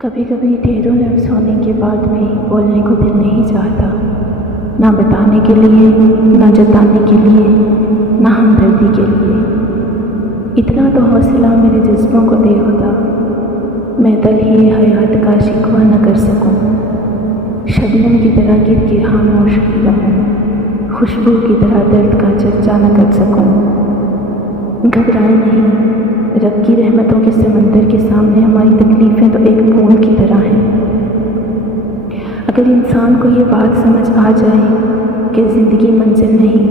کبھی کبھی ڈھیروں لفظ ہونے کے بعد بھی بولنے کو دل نہیں چاہتا، نہ بتانے کے لیے، نہ جتانے کے لیے، نہ ہمدردی کے لیے۔ اتنا تو حوصلہ میرے جذبوں کو دے خدا، میں تل ہی حیات کا شکوہ نہ کر سکوں، شبنم کی طرح گر کے خاموش ہی رہوں، خوشبو کی طرح درد کا چرچا نہ کر سکوں۔ گھبرائے نہیں، رب کی رحمتوں کے سمندر کے سامنے ہماری تکلیفیں تو ایک بوند کی طرح ہیں۔ اگر انسان کو یہ بات سمجھ آ جائے کہ زندگی منزل نہیں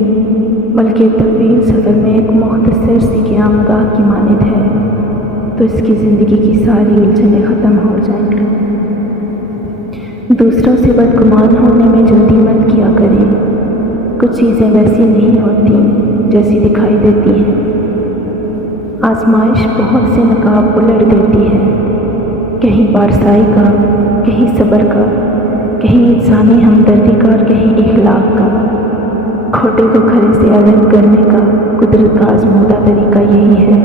بلکہ ایک طویل سفر میں ایک مختصر سی قیامگاہ کی مانند ہے، تو اس کی زندگی کی ساری الجھنیں ختم ہو جائیں گی۔ دوسروں سے بدگمان ہونے میں جلدی مت کیا کریں، کچھ چیزیں ویسی نہیں ہوتی جیسی دکھائی دیتی ہیں۔ آزمائش بہت سے نقاب الٹ دیتی ہے، کہیں پارسائی کا، کہیں صبر کا، کہیں انسانی ہمدردی کا اور کہیں اخلاق کا۔ کھوٹے کو کھرے سے الگ کرنے کا قدرت کا آزمودہ طریقہ یہی ہے۔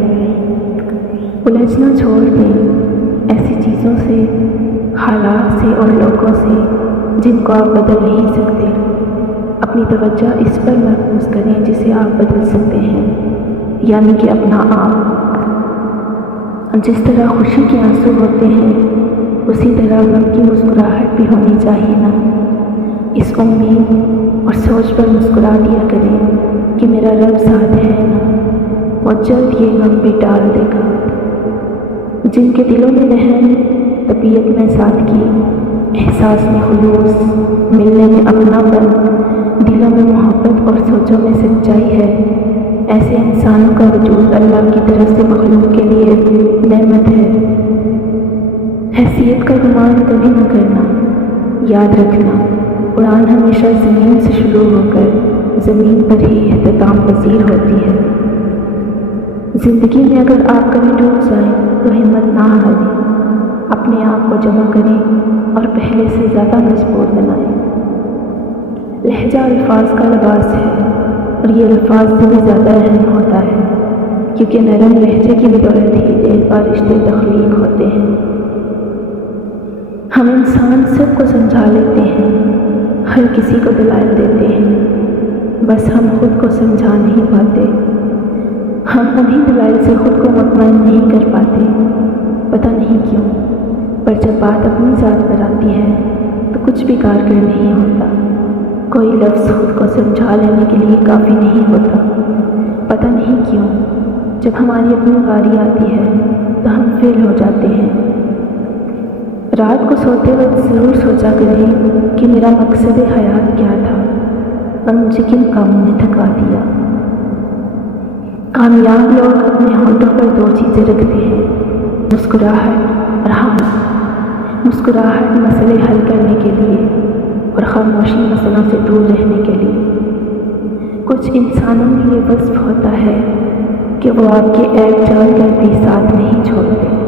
الجھنا چھوڑ دیں ایسی چیزوں سے، حالات سے اور لوگوں سے جن کو آپ بدل نہیں سکتے۔ اپنی توجہ اس پر مرکوز کریں جسے آپ بدل سکتے ہیں، یعنی کہ اپنا آپ۔ جس طرح خوشی کے آنسو ہوتے ہیں اسی طرح غم کی مسکراہٹ بھی ہونی چاہیے نا۔ اس امید اور سوچ پر مسکرا دیا کریں کہ میرا رب ساتھ ہے نا، وہ جلد یہ غم بھی ٹال دے گا۔ جن کے دلوں میں رحم، طبیعت میں سادگی، احساس میں خلوص، ملنے میں اپناپن، دلوں میں محبت اور سوچوں میں سچائی ہے، ایسے انسانوں کا وجود اللہ کی طرف سے مخلوق کے لیے نعمت ہے۔ حیثیت کا گمان کبھی نہ کرنا، یاد رکھنا اڑان ہمیشہ زمین سے شروع ہو کر زمین پر ہی اختتام پذیر ہوتی ہے۔ زندگی میں اگر آپ کبھی ٹوٹ جائیں تو ہمت نہ ہاریں، اپنے آپ کو جمع کریں اور پہلے سے زیادہ مضبوط بنائیں۔ لہجہ الفاظ کا لباس ہے اور یہ الفاظ سے بھی زیادہ اہم ہوتا ہے، کیونکہ نرم لہجے کی بدولت ہی دیر پا رشتے تخلیق ہوتے ہیں۔ ہم انسان سب کو سمجھا لیتے ہیں، ہر کسی کو دلائل دیتے ہیں، بس ہم خود کو سمجھا نہیں پاتے۔ ہم انہیں دلائل سے خود کو مطمئن نہیں کر پاتے، پتہ نہیں کیوں، پر جب بات اپنی ذات پر آتی ہے تو کچھ بھی کارگر نہیں ہوتا۔ کوئی لفظ خود کو سمجھا لینے کے لیے کافی نہیں ہوتا، پتہ نہیں کیوں، جب ہماری اپنی باری آتی ہے تو ہم فیل ہو جاتے ہیں۔ رات کو سوتے وقت ضرور سوچا کریں کہ میرا مقصد حیات کیا تھا اور مجھے کن کاموں نے تھکا دیا۔ کامیاب لوگ اپنے ہونٹوں پر دو چیزیں رکھتے ہیں، مسکراہٹ اور ہم۔ مسکراہٹ مسئلے حل کرنے کے لیے اور خاموشی مسئلوں سے دور رہنے کے لیے۔ کچھ انسانوں میں یہ وصف ہوتا ہے کہ وہ آپ کے عیب جان کر بھی ساتھ نہیں چھوڑتے۔